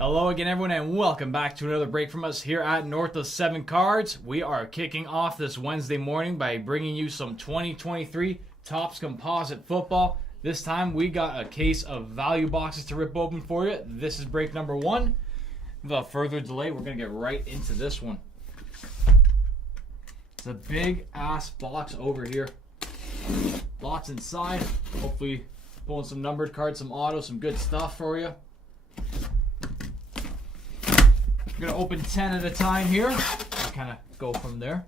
Hello again, everyone, and welcome back to another break from us here at North of 7 Cards. We are kicking off this Wednesday morning by bringing you some 2023 Topps Composite football. This time we got a case of value boxes to rip open for you. This is break number 1. Without further delay, we're going to get right into this one. It's a big ass box over here. Lots inside. Hopefully pulling some numbered cards, some autos, some good stuff for you. We're going to open 10 at a time here. We'll kind of go from there.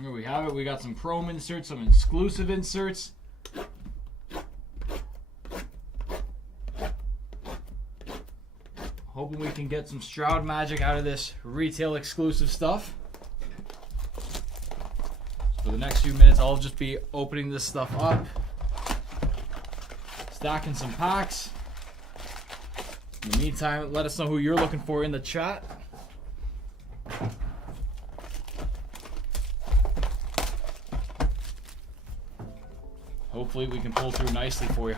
Here we have it. We got some chrome inserts, some exclusive inserts. Hoping we can get some Stroud magic out of this retail exclusive stuff. For the next few minutes, I'll just be opening this stuff up, stacking some packs. In the meantime, let us know who you're looking for in the chat. Hopefully we can pull through nicely for you.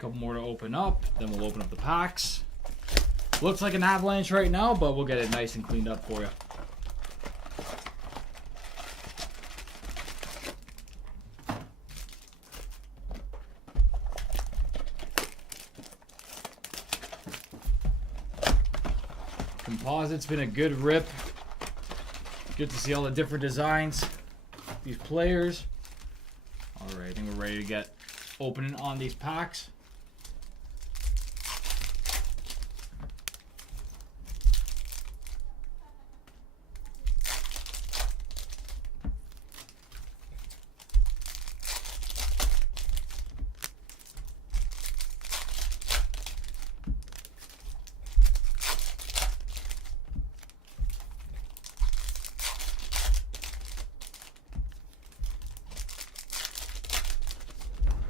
Couple more to open up, then we'll open up the packs. Looks like an avalanche right now, but we'll get it nice and cleaned up for you. Composite's been a good rip. Good to see all the different designs, these players. Alright, I think we're ready to get opening on these packs.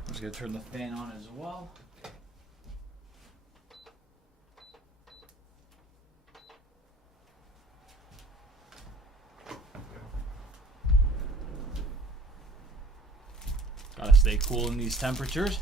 I'm just going to turn the fan on as well. Gotta stay cool in these temperatures.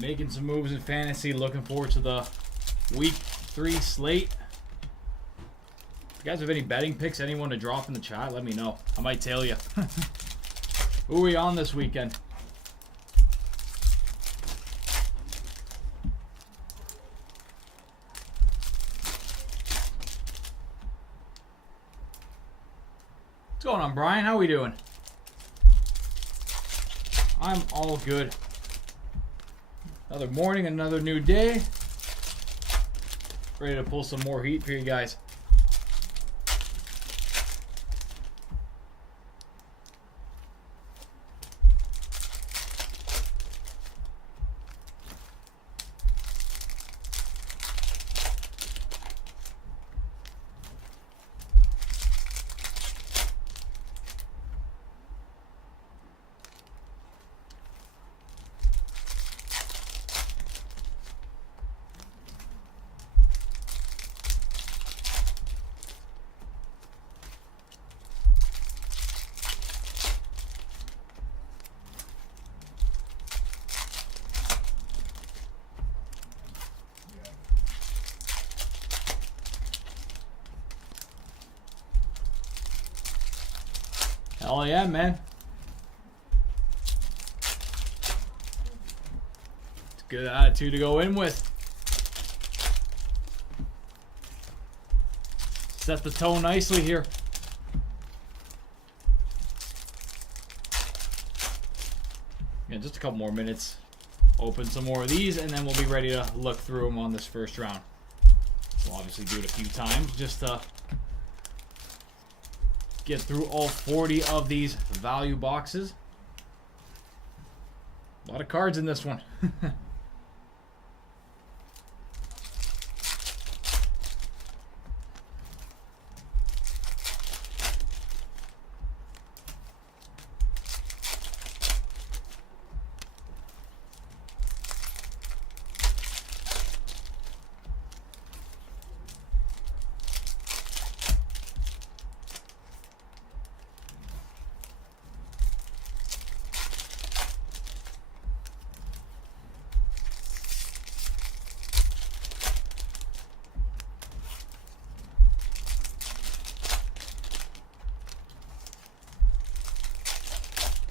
Making some moves in fantasy. Looking forward to the week 3 slate. If you guys have any betting picks, anyone to drop in the chat, let me know. I might tell you. Who are we on this weekend? What's going on, Brian? How we doing? I'm all good. Another morning, another new day. Ready to pull some more heat for you guys. Hell yeah, man. It's a good attitude to go in with. Set the tone nicely here. Yeah, just a couple more minutes. Open some more of these, and then we'll be ready to look through them on this first round. We'll obviously do it a few times just to get through all 40 of these value boxes. A lot of cards in this one.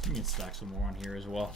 You can stack some more on here as well.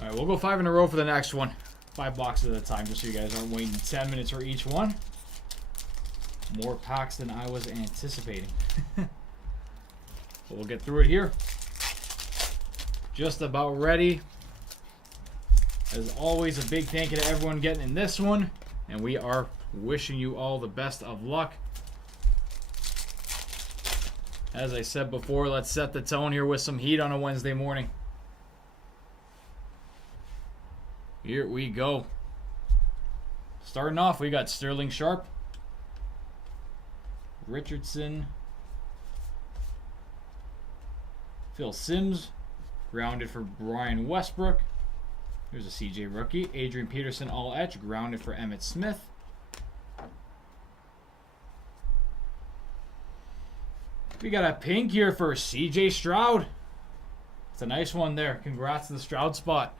All right, we'll go 5 in a row for the next one. 5 boxes at a time, just so you guys aren't waiting 10 minutes for each one. More packs than I was anticipating. But we'll get through it here. Just about ready. As always, a big thank you to everyone getting in this one. And we are wishing you all the best of luck. As I said before, let's set the tone here with some heat on a Wednesday morning. Here we go. Starting off, we got Sterling Sharp, Richardson, Phil Simms, grounded for Brian Westbrook, Here's a CJ rookie. Adrian Peterson all etch. Grounded for Emmitt Smith. We got a pink here for CJ Stroud. It's a nice one there. Congrats to the Stroud spot.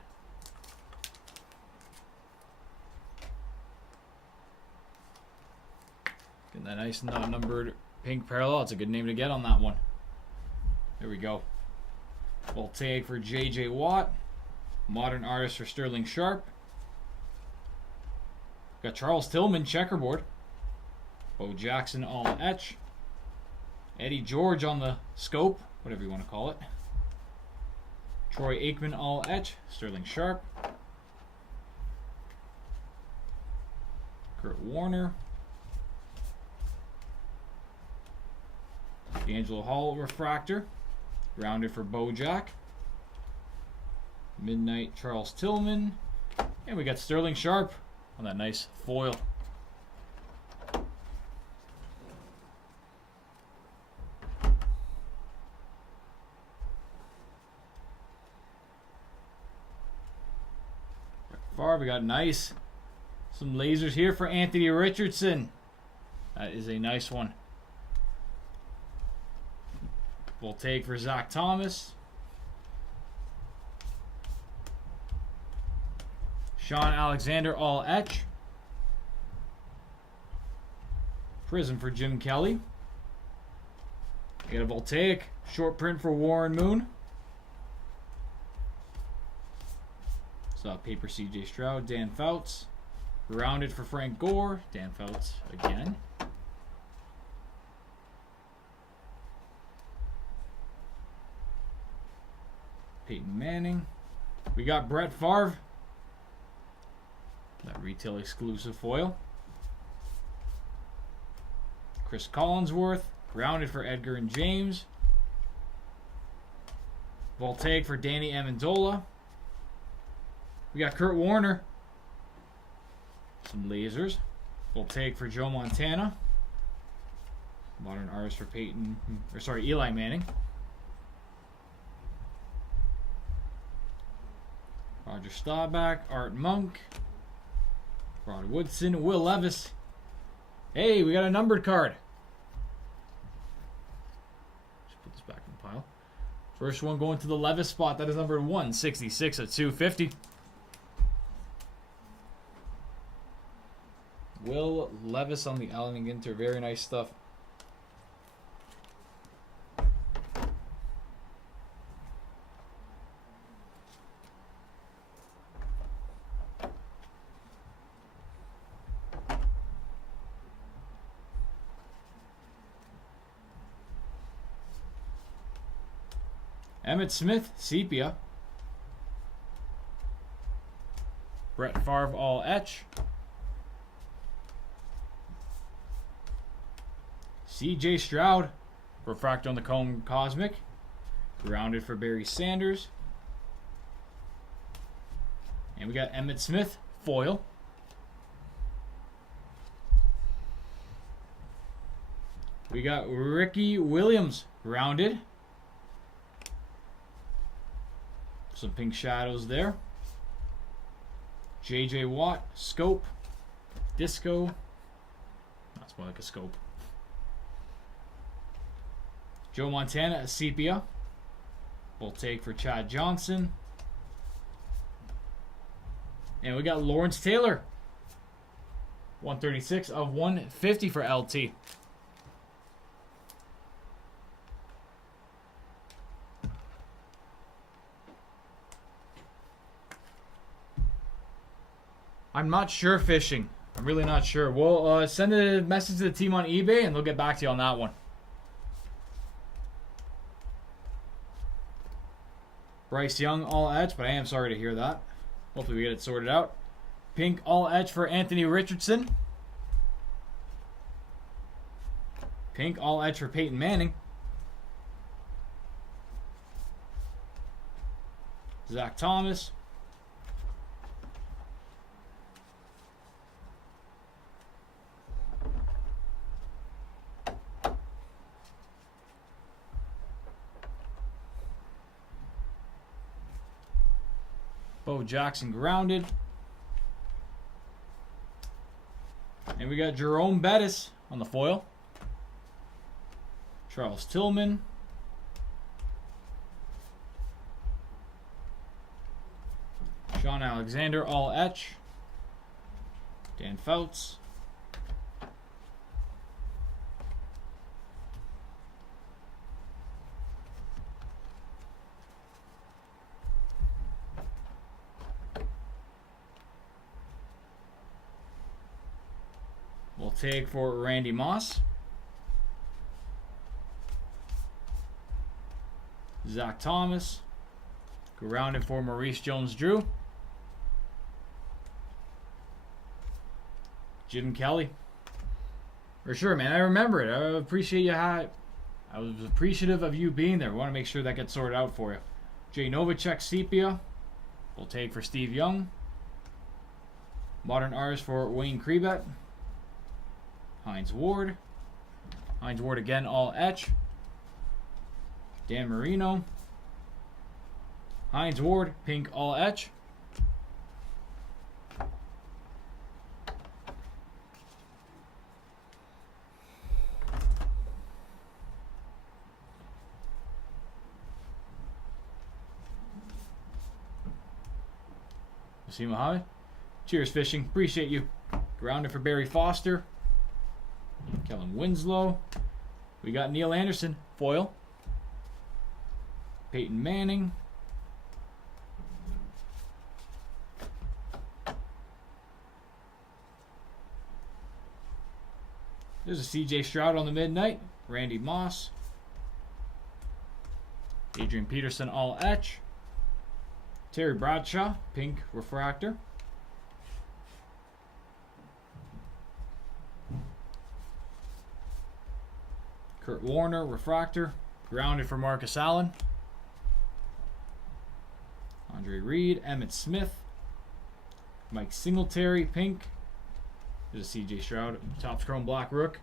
Getting that nice not-numbered pink parallel. It's a good name to get on that one. There we go. We'll take for J.J. Watt. Modern artist for Sterling Sharp. Got Charles Tillman checkerboard. Bo Jackson all etch. Eddie George on the scope, whatever you want to call it. Troy Aikman all etch. Sterling Sharp. Kurt Warner. D'Angelo Hall refractor. Rounded for Bojack. Midnight Charles Tillman. And we got Sterling Sharp on that nice foil. Far we got nice. Some lasers here for Anthony Richardson. That is a nice one. We'll take for Zach Thomas. Sean Alexander all etch. Prism for Jim Kelly. We got a Voltaic short print for Warren Moon. Saw paper CJ Stroud. Dan Fouts. Rounded for Frank Gore. Dan Fouts again. Peyton Manning. We got Brett Favre. That retail exclusive foil. Chris Collinsworth. Rounded for Edgar and James. Voltaic for Danny Amendola. We got Kurt Warner. Some lasers. Voltaic for Joe Montana. Modern artist for Eli Manning. Roger Staubach, Art Monk, Rod Woodson, Will Levis. Hey, we got a numbered card. Just put this back in the pile. First one going to the Levis spot. That is number 166 at 250. Will Levis on the Allen & Ginter. Very nice stuff. Emmitt Smith, sepia. Brett Favre, all etch. CJ Stroud, refract on the cone cosmic. Grounded for Barry Sanders. And we got Emmitt Smith, foil. We got Ricky Williams, rounded. Some pink shadows there. J.J. Watt, scope. Disco. That's more like a scope. Joe Montana, a sepia. Voltaic for Chad Johnson. And we got Lawrence Taylor. 136 of 150 for LT. I'm not sure fishing. I'm really not sure. We'll send a message to the team on eBay and they'll get back to you on that one. Bryce Young, all etch, but I am sorry to hear that. Hopefully we get it sorted out. Pink, all etch for Anthony Richardson. Pink, all etch for Peyton Manning. Zach Thomas. Bo Bo Jackson grounded. And we got Jerome Bettis on the foil. Charles Tillman. Sean Alexander, all etch. Dan Fouts. We'll take for Randy Moss. Zach Thomas. Grounded for Maurice Jones-Drew. Jim Kelly. For sure, man. I remember it. I appreciate you. I was appreciative of you being there. We want to make sure that gets sorted out for you. Jay Novacek Sepia. We'll take for Steve Young. Modern Artist for Wayne Krebet. Hines Ward. Hines Ward again, all etch. Dan Marino. Hines Ward, pink, all etch. See Muhammad. Cheers, fishing. Appreciate you. Grounded for Barry Foster. Kellen Winslow. We got Neil Anderson, foil. Peyton Manning. There's a CJ Stroud on the midnight. Randy Moss. Adrian Peterson, all etch. Terry Bradshaw, pink refractor. Kurt Warner, refractor. Grounded for Marcus Allen. Andre Reed, Emmett Smith. Mike Singletary, pink. There's a CJ Stroud, Topps Chrome Black Rook.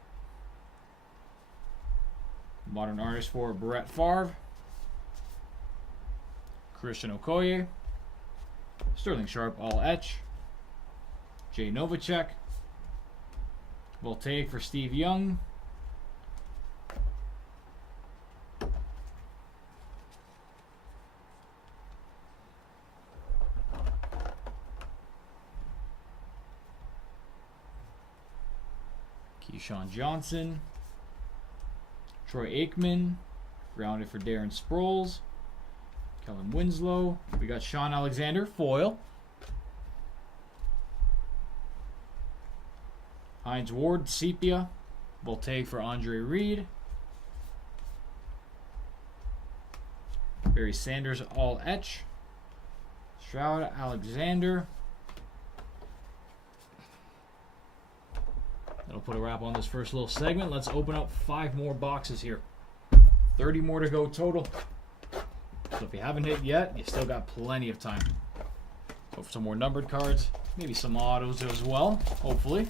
Modern Artist for Brett Favre. Christian Okoye. Sterling Sharp, all etch. Jay Novacek. Voltaic for Steve Young. Keyshawn Johnson. Troy Aikman. Grounded for Darren Sproles. Kellen Winslow. We got Sean Alexander, foil. Hines Ward, sepia. Voltaic for Andre Reed. Barry Sanders, all etch. Stroud, Alexander. That'll put a wrap on this first little segment. Let's open up 5 more boxes here. 30 more to go total. So if you haven't hit yet, you still got plenty of time. Go for some more numbered cards, maybe some autos as well, hopefully.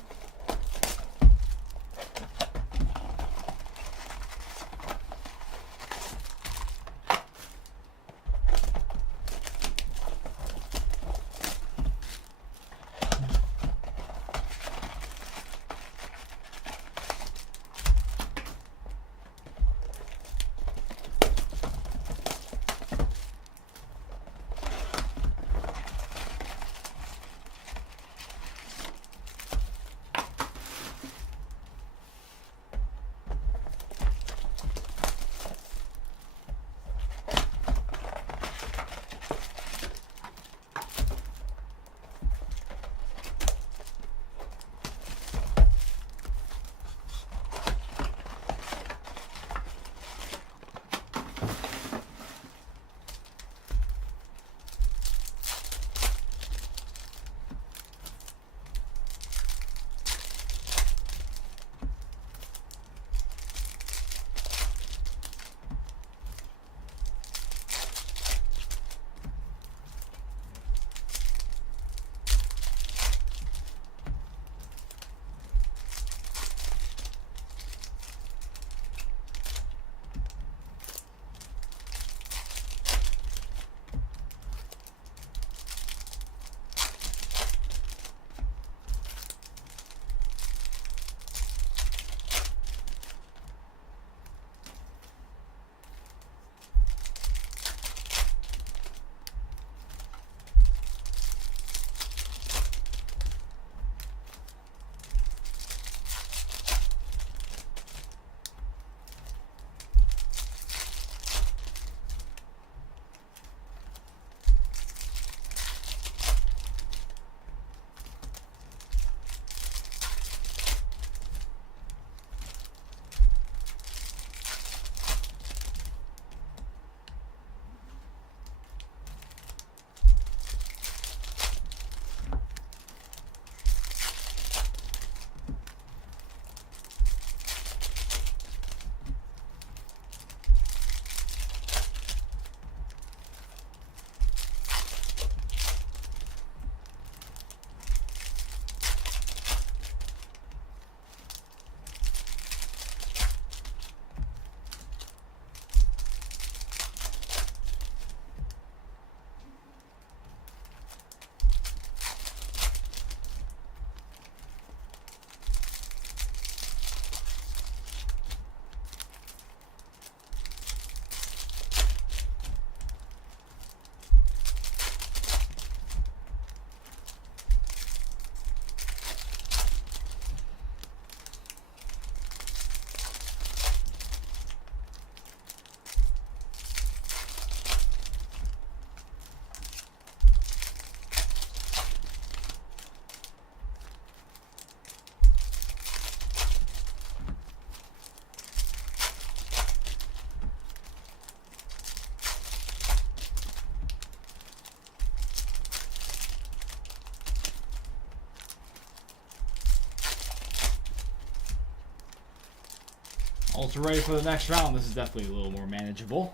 Also ready for the next round. This is definitely a little more manageable.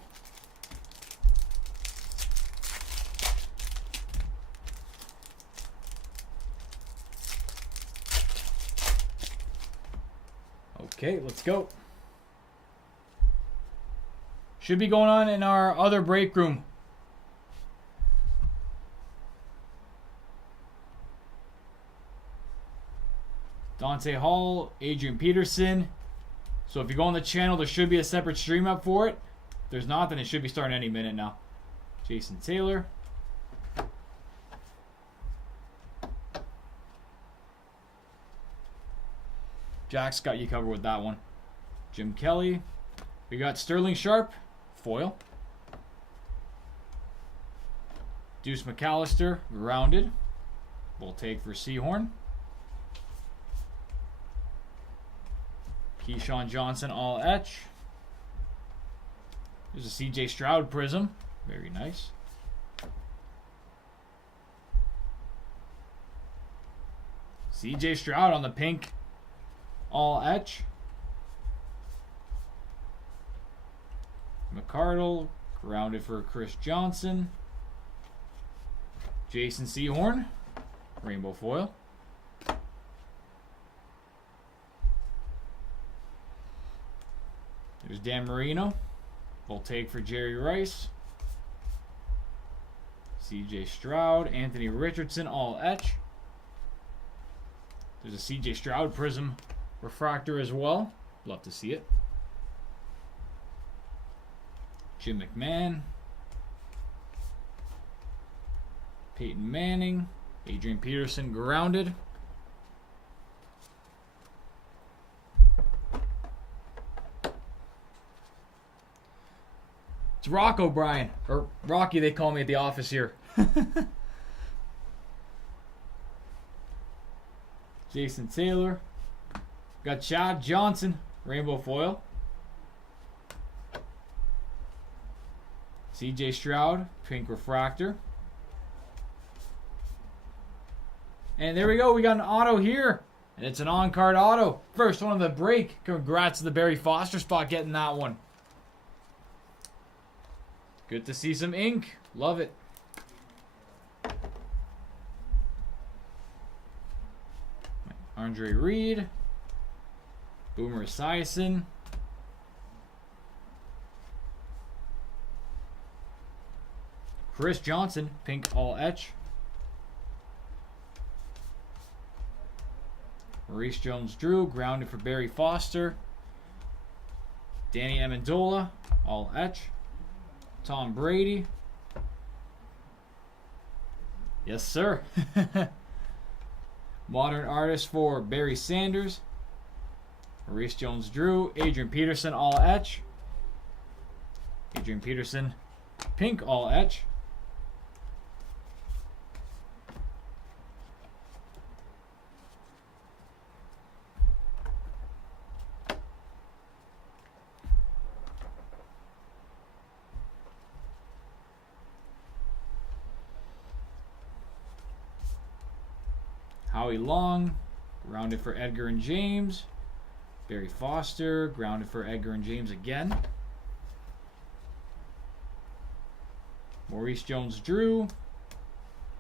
Okay, let's go. Should be going on in our other break room. Dante Hall, Adrian Peterson. So if you go on the channel, there should be a separate stream up for it. If there's not, then it should be starting any minute now. Jason Taylor. Jack's got you covered with that one. Jim Kelly. We got Sterling Sharp, foil. Deuce McAllister, grounded. We'll take for Seahorn. Keyshawn Johnson, all etch. There's a CJ Stroud prism. Very nice. CJ Stroud on the pink, all etch. McCardle, grounded for Chris Johnson. Jason Seahorn, rainbow foil. There's Dan Marino. We'll take for Jerry Rice. CJ Stroud, Anthony Richardson, all etch. There's a CJ Stroud prism refractor as well. Love to see it. Jim McMahon. Peyton Manning. Adrian Peterson, grounded. It's Rock O'Brien, or Rocky they call me at the office here. Jason Taylor. Got Chad Johnson, rainbow foil. CJ Stroud, pink refractor. And there we go, we got an auto here. And it's an on-card auto. First one of the break. Congrats to the Barry Foster spot getting that one. Good to see some ink. Love it. Andre Reed. Boomer Esiason. Chris Johnson, pink all etch. Maurice Jones-Drew, grounded for Barry Foster. Danny Amendola, all etch. Tom Brady. Yes, sir. Modern artist for Barry Sanders. Maurice Jones-Drew. Adrian Peterson, all etch. Adrian Peterson, pink all etch. Howie Long, grounded for Edgar and James. Barry Foster, grounded for Edgar and James again. Maurice Jones-Drew,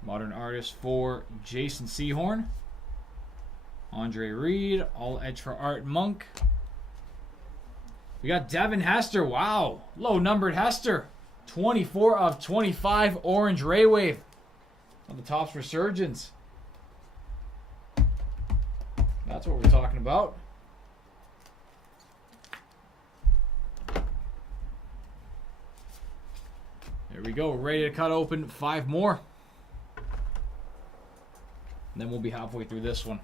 modern artist for Jason Seahorn. Andre Reed, all edge for Art Monk. We got Devin Hester, wow, low numbered Hester. 24 of 25 orange Ray Wave. On the Topps Resurgence. That's what we're talking about. There we go. Ready to cut open 5 more. And then we'll be halfway through this one.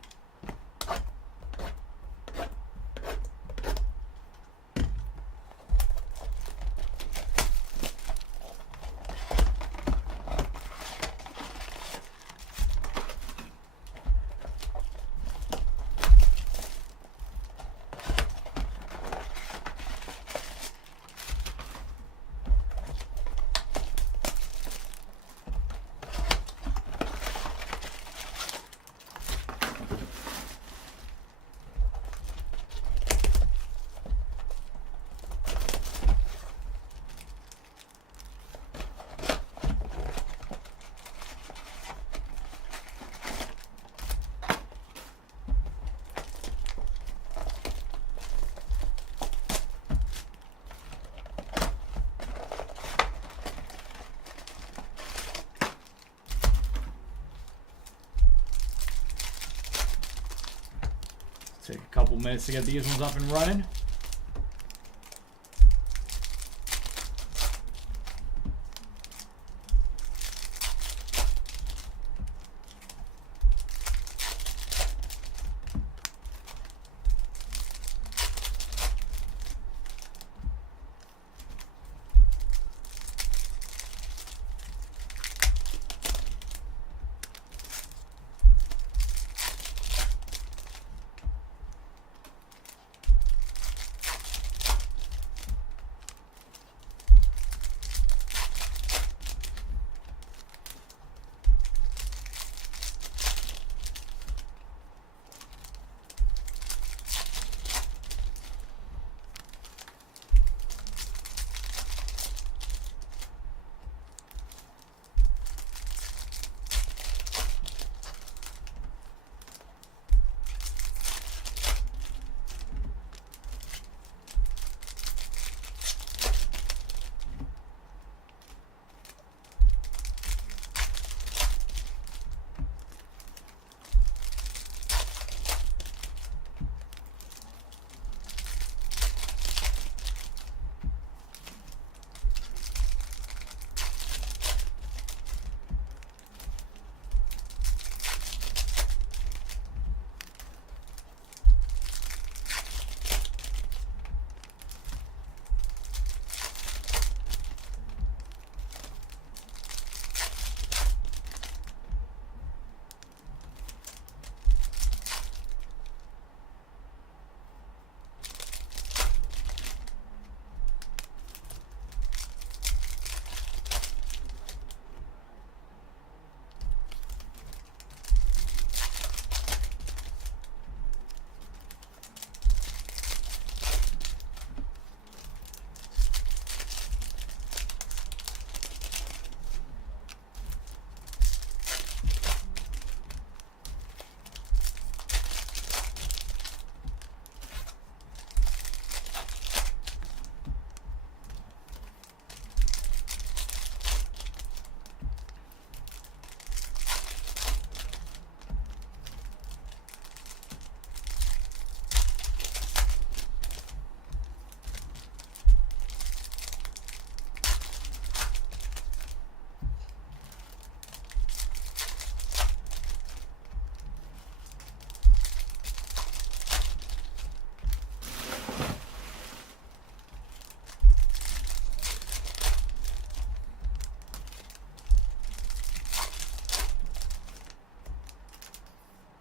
Take a couple minutes to get these ones up and running.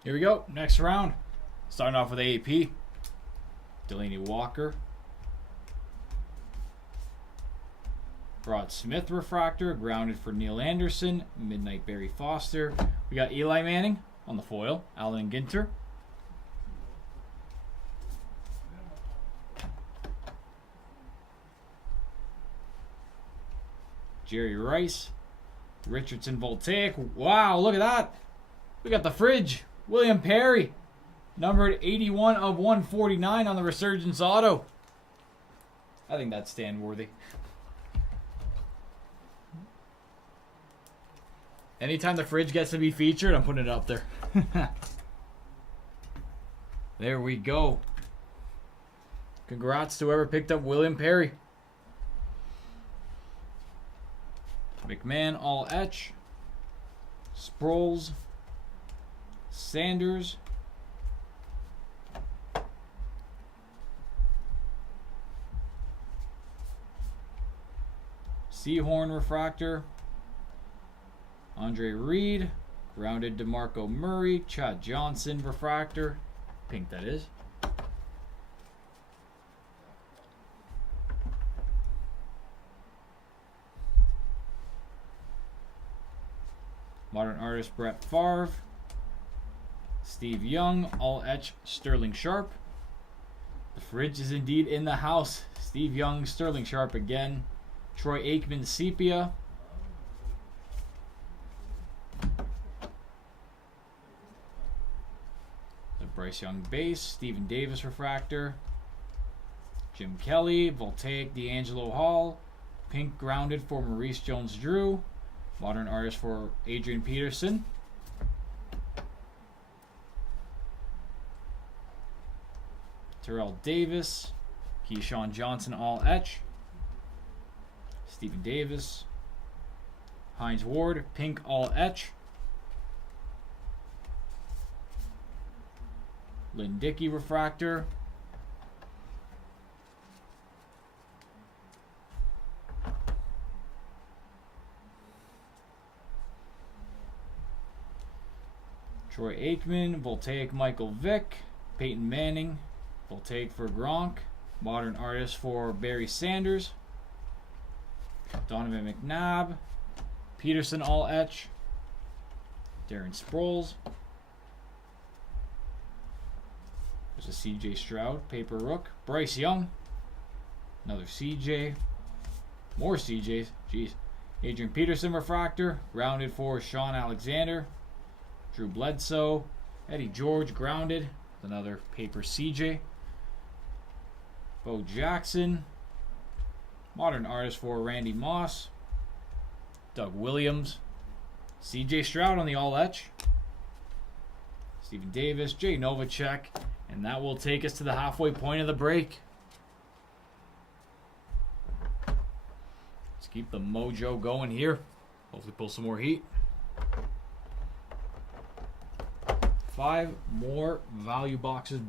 Here we go. Next round. Starting off with AAP. Delaney Walker. Rod Smith refractor. Grounded for Neil Anderson. Midnight Barry Foster. We got Eli Manning on the foil. Alan Ginter. Jerry Rice. Richardson Voltaic. Wow, look at that. We got the fridge. William Perry. Numbered 81 of 149 on the Resurgence Auto. I think that's stand worthy. Anytime the fridge gets to be featured, I'm putting it up there. There we go. Congrats to whoever picked up William Perry. McMahon all etch. Sproles. Sanders. Seahorn refractor. Andre Reed. Grounded DeMarco Murray. Chad Johnson refractor. Pink that is. Modern artist Brett Favre. Steve Young, all etch Sterling Sharp. The fridge is indeed in the house. Steve Young, Sterling Sharp again. Troy Aikman, Sepia. The Bryce Young base. Stephen Davis refractor. Jim Kelly, Voltaic, D'Angelo Hall. Pink grounded for Maurice Jones-Drew. Modern artist for Adrian Peterson. Terrell Davis. Keyshawn Johnson all etch. Stephen Davis. Hines Ward, pink all etch. Lynn Dickey refractor. Troy Aikman, Voltaic Michael Vick. Peyton Manning, Voltaic for Gronk. Modern Artist for Barry Sanders. Donovan McNabb. Peterson all etch. Darren Sproles. There's a CJ Stroud, paper rook. Bryce Young. Another CJ. More CJs. Jeez. Adrian Peterson refractor. Grounded for Sean Alexander. Drew Bledsoe. Eddie George grounded. Another paper CJ. Bo Jackson. Modern Artist for Randy Moss. Doug Williams. CJ Stroud on the all etch. Stephen Davis. Jay Novacek. And that will take us to the halfway point of the break. Let's keep the mojo going here. Hopefully pull some more heat. 5 more value boxes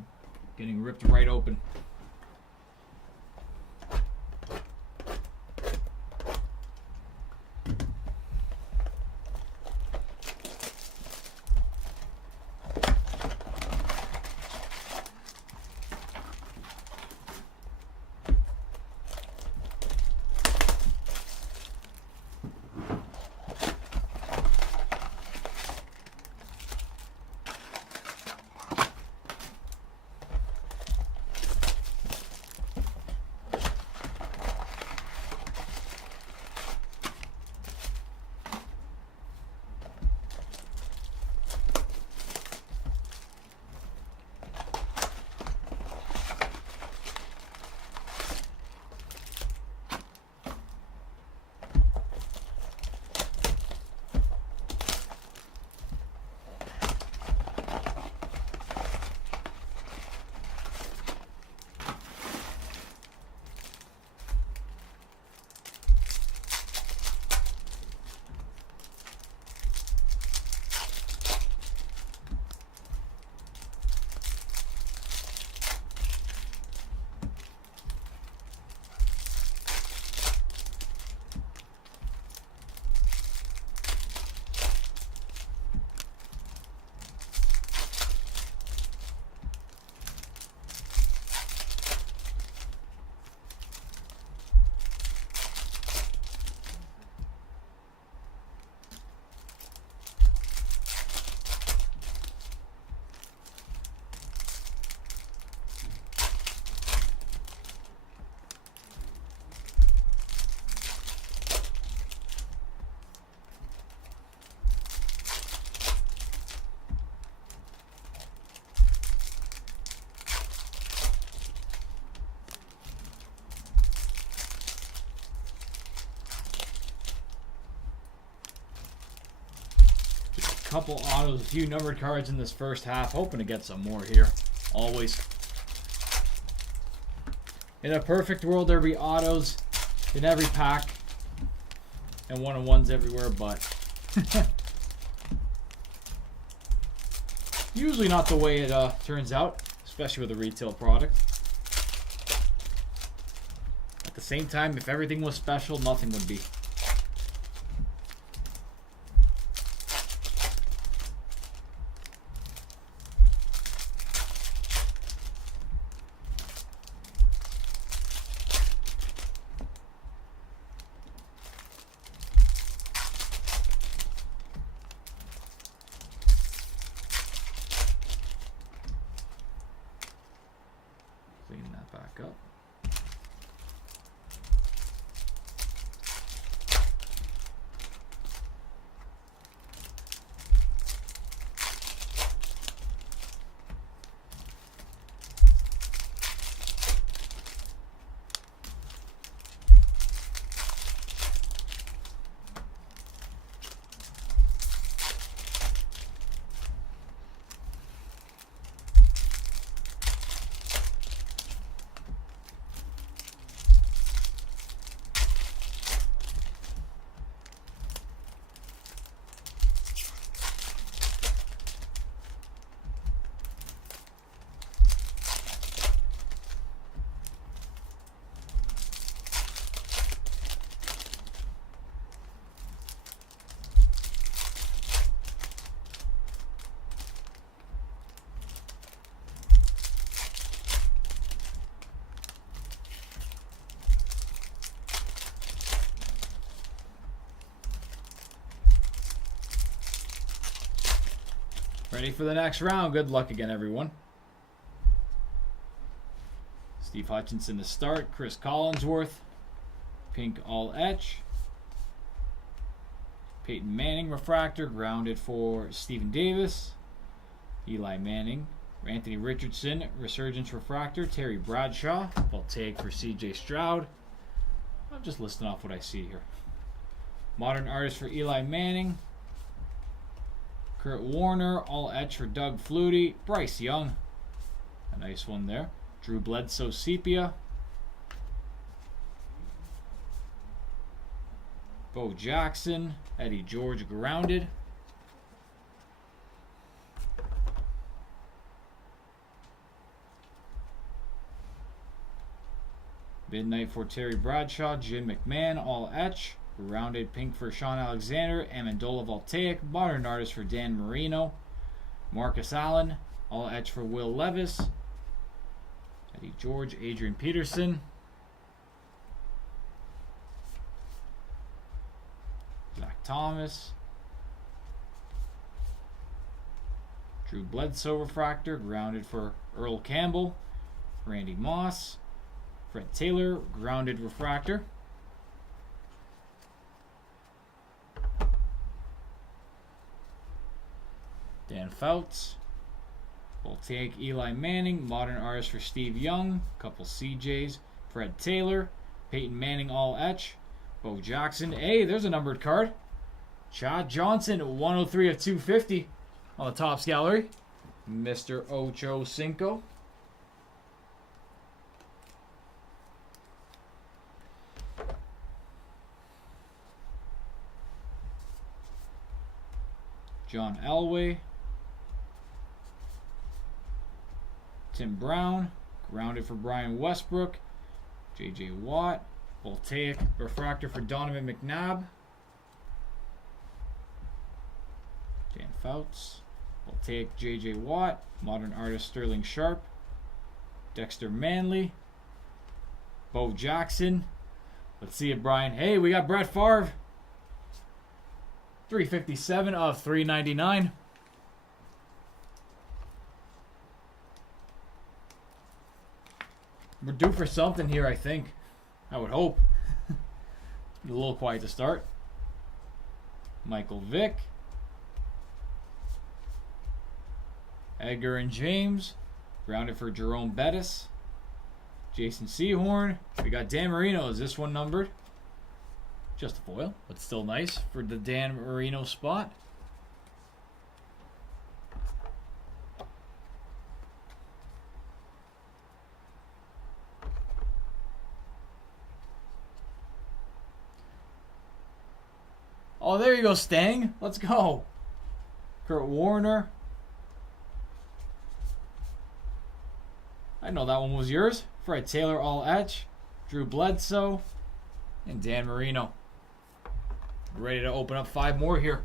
getting ripped right open. Couple autos, a few numbered cards in this first half. Hoping to get some more here. Always. In a perfect world, there'd be autos in every pack and one-on-ones everywhere, but usually not the way it turns out, especially with a retail product. At the same time, if everything was special, nothing would be. Clean that back up. Ready for the next round. Good luck again, everyone. Steve Hutchinson to start. Chris Collinsworth. Pink all etch. Peyton Manning refractor. Grounded for Stephen Davis. Eli Manning. Anthony Richardson. Resurgence refractor. Terry Bradshaw. Voltaic for CJ Stroud. I'm just listing off what I see here. Modern artist for Eli Manning. Kurt Warner, all etch for Doug Flutie. Bryce Young, a nice one there. Drew Bledsoe Sepia. Bo Jackson, Eddie George grounded. Midnight for Terry Bradshaw. Jim McMahon, all etch. Rounded pink for Sean Alexander. Amendola Voltaic. Modern artist for Dan Marino. Marcus Allen. All etch for Will Levis. Eddie George. Adrian Peterson. Zach Thomas. Drew Bledsoe refractor. Grounded for Earl Campbell. Randy Moss. Fred Taylor. Grounded refractor. Dan Fouts. Voltaic Eli Manning. Modern artist for Steve Young. Couple CJs. Fred Taylor. Peyton Manning all etch. Bo Jackson. Hey, there's a numbered card. Chad Johnson, 103 of 250 on the Topps gallery. Mr. Ocho Cinco. John Elway. Tim Brown. Grounded for Brian Westbrook. J.J. Watt. Voltaic refractor for Donovan McNabb. Dan Fouts. Voltaic J.J. Watt. Modern artist Sterling Sharp. Dexter Manley. Bo Jackson. Let's see it, Brian. Hey, we got Brett Favre. 357 of 399. We're due for something here, I think. I would hope. A little quiet to start. Michael Vick. Edgar and James. Grounded for Jerome Bettis. Jason Sehorn. We got Dan Marino. Is this one numbered? Just a foil, but still nice for the Dan Marino spot. Oh, there you go, Stang. Let's go. Kurt Warner. I know that one was yours. Fred Taylor, all etch. Drew Bledsoe. And Dan Marino. Ready to open up 5 more here.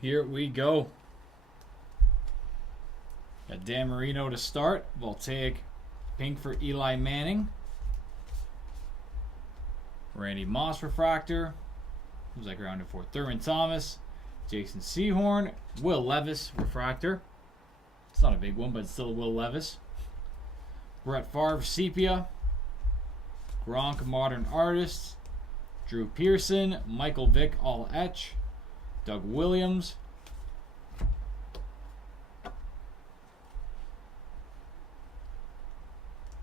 Here we go. Got Dan Marino to start. Voltaic pink for Eli Manning. Randy Moss refractor. Who's that grounded for? Thurman Thomas. Jason Sehorn. Will Levis refractor. It's not a big one, but it's still a Will Levis. Brett Favre sepia. Gronk modern artists. Drew Pearson. Michael Vick all etch. Doug Williams.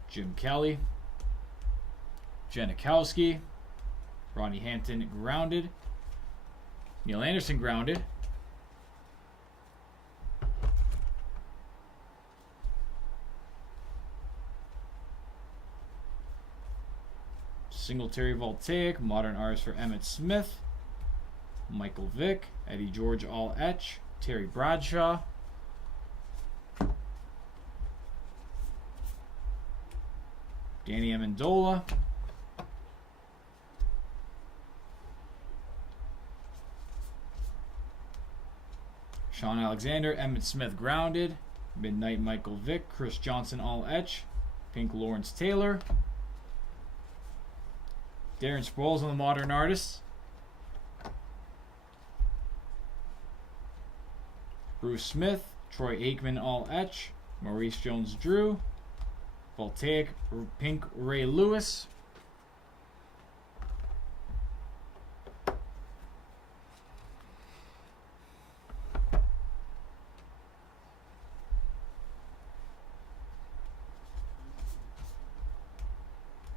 Jim Kelly. Janikowski. Ronnie Hampton grounded. Neil Anderson grounded. Singletary Voltaic, modern artist for Emmitt Smith. Michael Vick, Eddie George all etch. Terry Bradshaw. Danny Amendola. Sean Alexander, Emmitt Smith grounded. Midnight Michael Vick, Chris Johnson all etch. Pink Lawrence Taylor. Darren Sproles on the modern artists. Bruce Smith, Troy Aikman all etch. Maurice Jones-Drew. Voltaic pink Ray Lewis.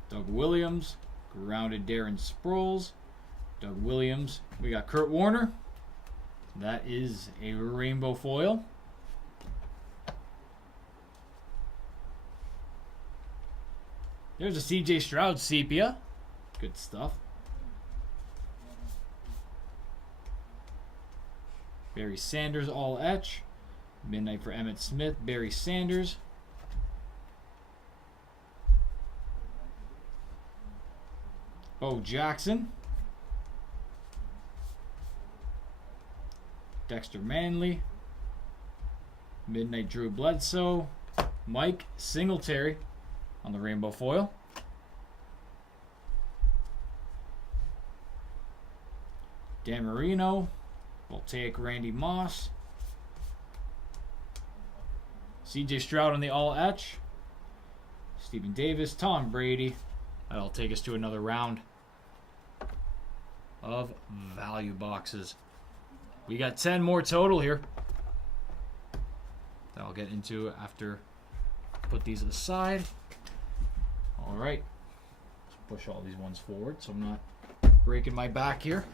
Doug Williams, grounded Darren Sproles. Doug Williams. We got Kurt Warner. That is a rainbow foil. There's a CJ Stroud sepia. Good stuff. Barry Sanders all etch. Midnight for Emmitt Smith. Barry Sanders. Bo Jackson. Dexter Manley. Midnight Drew Bledsoe. Mike Singletary on the rainbow foil. Dan Marino. Voltaic Randy Moss. CJ Stroud on the all etch. Stephen Davis. Tom Brady. That'll take us to another round of value boxes. We got 10 more total here that I'll get into after put these aside. All right. Let's push all these ones forward so I'm not breaking my back here.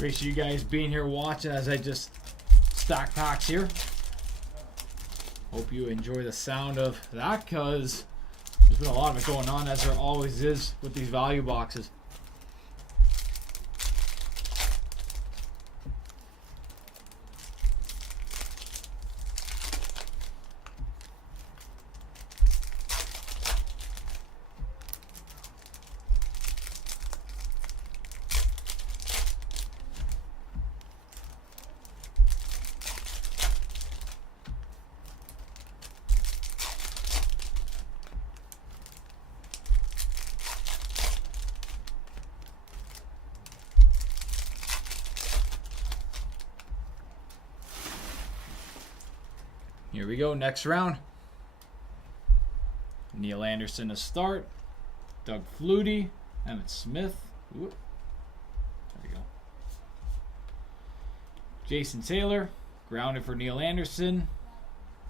Appreciate you guys being here watching as I just stack packs here. Hope you enjoy the sound of that, because there's been a lot of it going on, as there always is with these value boxes. Here we go, next round. Neil Anderson to start. Doug Flutie, Emmitt Smith. Whoop. There we go. Jason Taylor, grounded for Neil Anderson.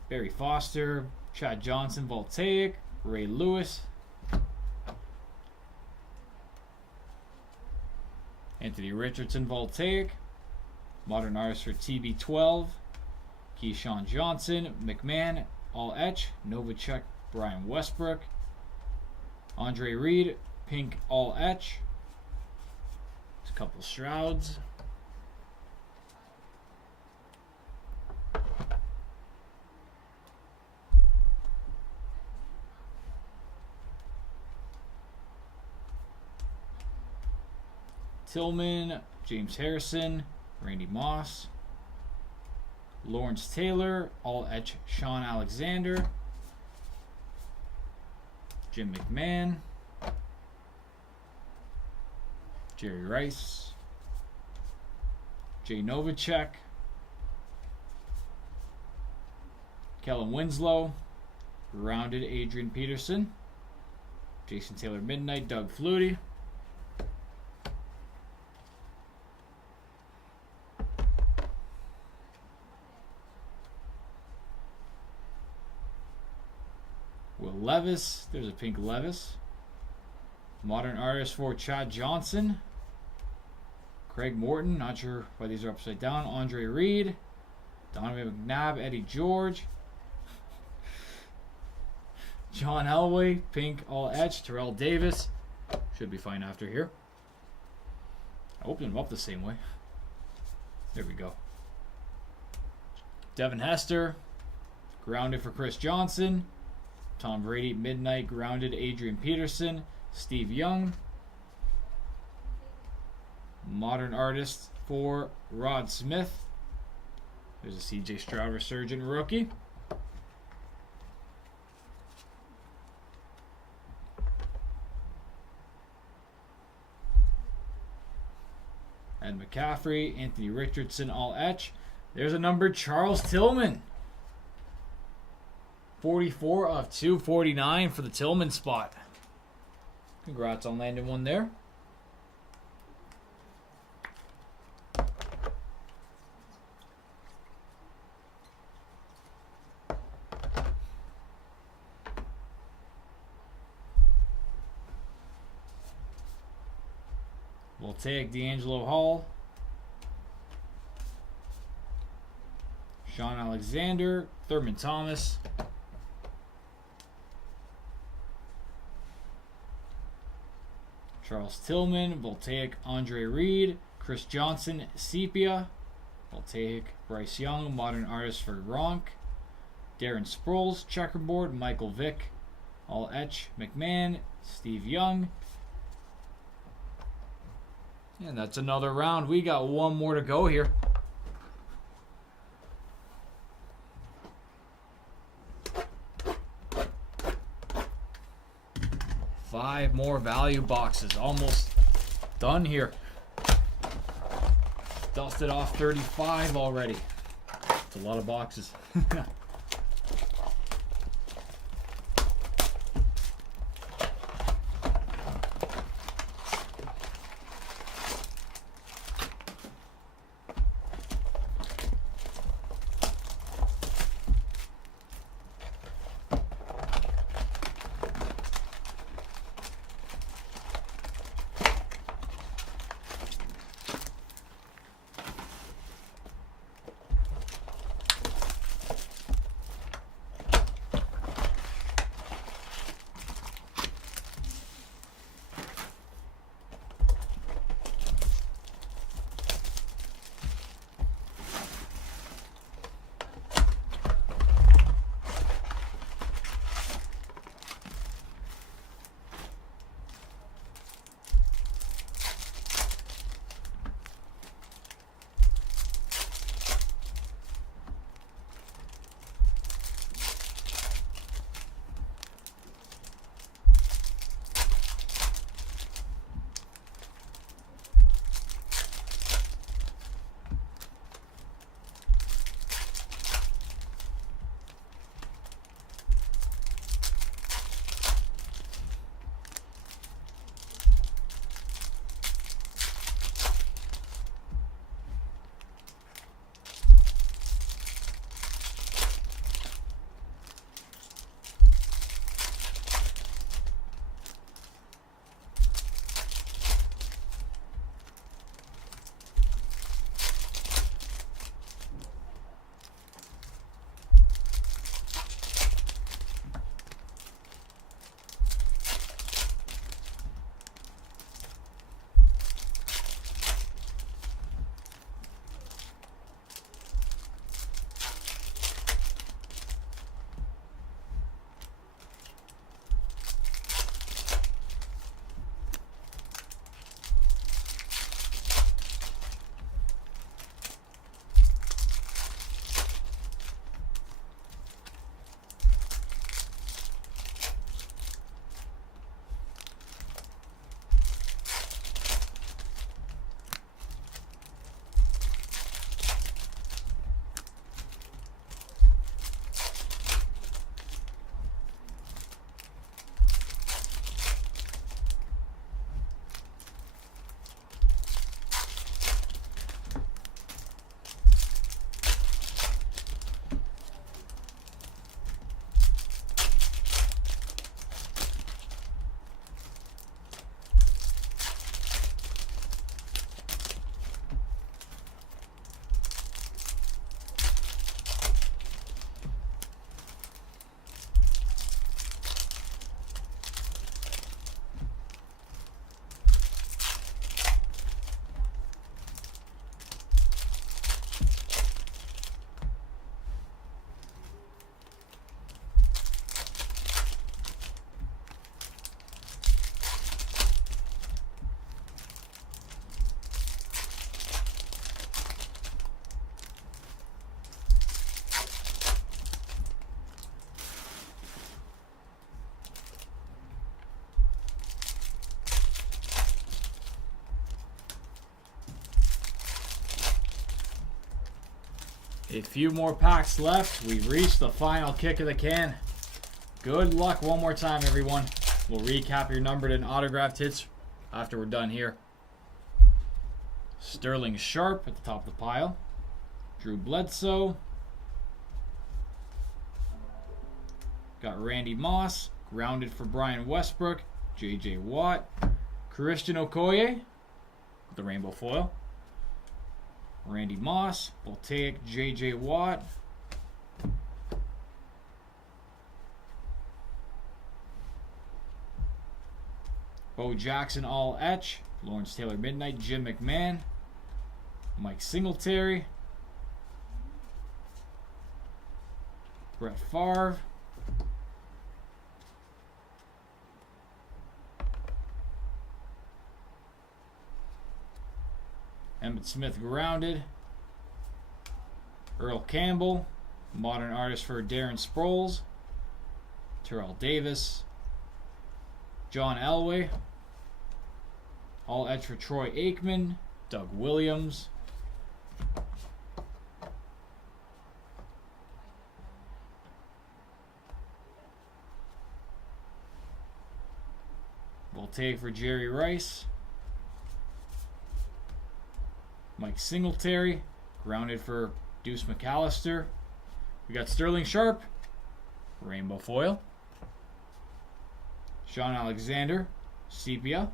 Barry Foster, Chad Johnson, Voltaic, Ray Lewis. Anthony Richardson, Voltaic. Modern artist for TB12. Keyshawn Johnson, McMahon, all etch. Novacek, Brian Westbrook. Andre Reed, pink, all etch. There's a couple shrouds. Tillman, James Harrison, Randy Moss. Lawrence Taylor, all etch Sean Alexander. Jim McMahon. Jerry Rice. Jay Novacek. Kellen Winslow. Rounded Adrian Peterson. Jason Taylor Midnight, Doug Flutie. Will Levis, there's a pink Levis. Modern artist for Chad Johnson. Craig Morton, not sure why these are upside down. Andre Reed. Donovan McNabb, Eddie George. John Elway, pink all etched. Terrell Davis. Should be fine after here. I opened them up the same way. There we go. Devin Hester. Grounded for Chris Johnson. Tom Brady, Midnight, grounded Adrian Peterson. Steve Young. Modern artist for Rod Smith. There's a CJ Stroud Resurgent rookie. Ed McCaffrey, Anthony Richardson, all etch. There's a numbered Charles Tillman. 44 of 249 for the Tillman spot. Congrats on landing one there. We'll take D'Angelo Hall. Sean Alexander, Thurman Thomas. Charles Tillman, Voltaic, Andre Reed, Chris Johnson, Sepia, Voltaic, Bryce Young, modern artist for Gronk, Darren Sproles, checkerboard, Michael Vick, all etch, McMahon, Steve Young. And that's another round. We got one more to go here. Five more value boxes. Almost done here. Dusted off 35 already. It's a lot of boxes. A few more packs left. We've reached the final kick of the can. Good luck one more time, everyone. We'll recap your numbered and autographed hits after we're done here. Sterling Sharp at the top of the pile. Drew Bledsoe. Got Randy Moss. Grounded for Brian Westbrook. J.J. Watt. Christian Okoye with the rainbow foil. Randy Moss. Voltaic J.J. Watt. Bo Jackson all etch. Lawrence Taylor Midnight. Jim McMahon. Mike Singletary. Brett Favre. Emmitt Smith grounded. Earl Campbell. Modern artist for Darren Sproles. Terrell Davis. John Elway. All etch for Troy Aikman. Doug Williams. Voltaic for Jerry Rice. Mike Singletary. Grounded for Deuce McAllister. We got Sterling Sharp. Rainbow foil. Sean Alexander. Sepia.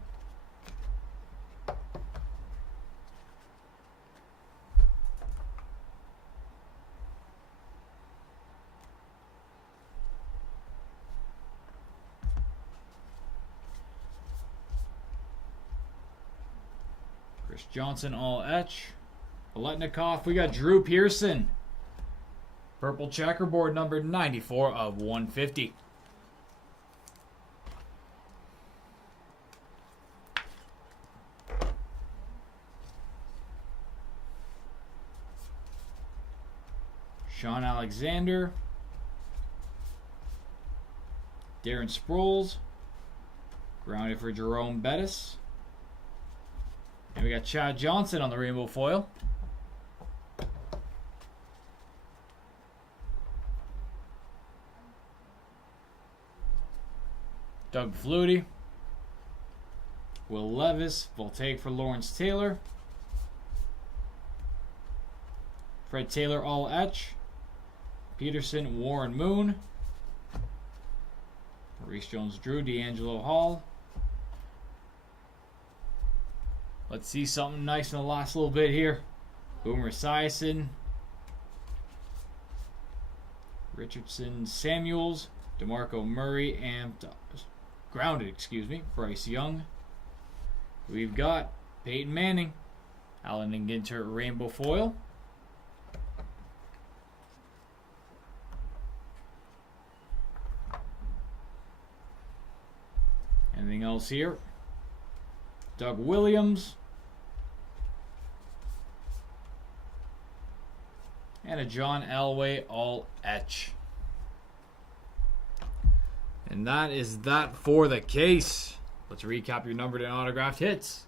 Chris Johnson all etch. Paletnikov. We got Drew Pearson. Purple checkerboard number 94 of 150. Sean Alexander. Darren Sproles. Grounded for Jerome Bettis. And we got Chad Johnson on the rainbow foil. Doug Flutie. Will Levis. Voltaic for Lawrence Taylor. Fred Taylor all etch. Peterson, Warren Moon. Maurice Jones-Drew, D'Angelo Hall. Let's see something nice in the last little bit here. Boomer Esiason. Richardson Samuels. DeMarco Murray and grounded, Bryce Young. We've got Peyton Manning. Allen and Ginter rainbow foil. Anything else here? Doug Williams. And a John Elway all etch. And that is that for the case. Let's recap your numbered and autographed hits.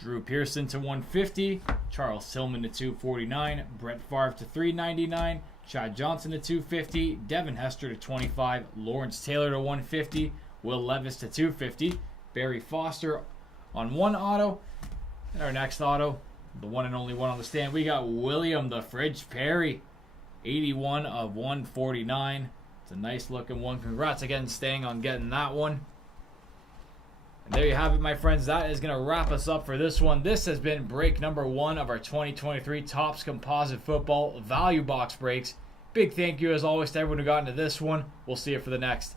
Drew Pearson to 150. Charles Tillman to 249. Brett Favre to 399. Chad Johnson to 250. Devin Hester to 25. Lawrence Taylor to 150. Will Levis to 250. Barry Foster on one auto. And our next auto, the one and only one on the stand, we got William the Fridge Perry. 81 of 149. It's a nice looking one. Congrats again, Stang, on getting that one. And there you have it, my friends. That is going to wrap us up for this one. This has been break number 1 of our 2023 Topps Composite Football Value Box breaks. Big thank you, as always, to everyone who got into this one. We'll see you for the next.